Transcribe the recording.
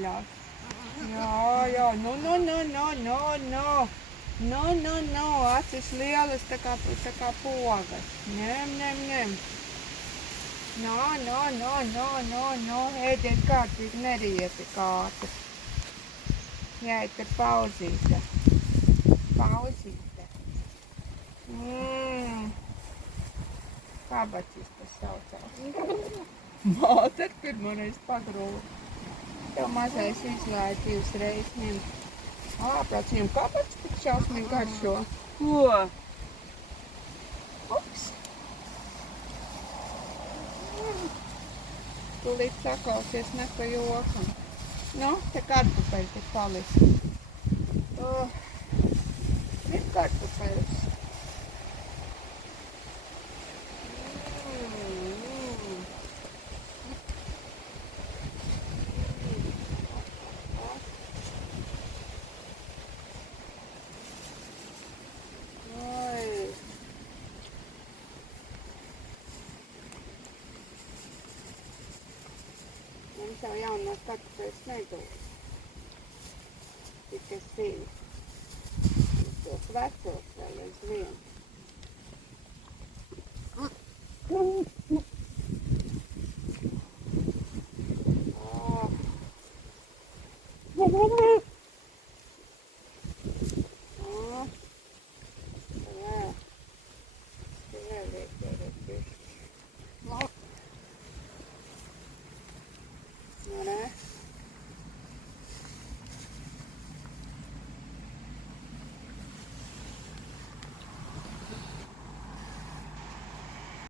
Las. Jā, jā, no, acis lielas tā kā pogas. Ņem. No, ēdiet kārtīgi, nerieti kātas. Jāiet ar pauzīte. Kabaķis tas saucās. Māte ar pirmoreiz pagrūda. Tev mazais izlēja 2 reizes ņemt. Prāc, viņam kabaķis tik šausmīgi garšo. Ko? Ups. Tūlīt sakausies ne pa jokam. Nu, te kartupeļi tik palika. Ir kartupeļus. Mums jau jaunās kartupeļus nedod. Tikai sīvi. Tos vecos vēl aizvien.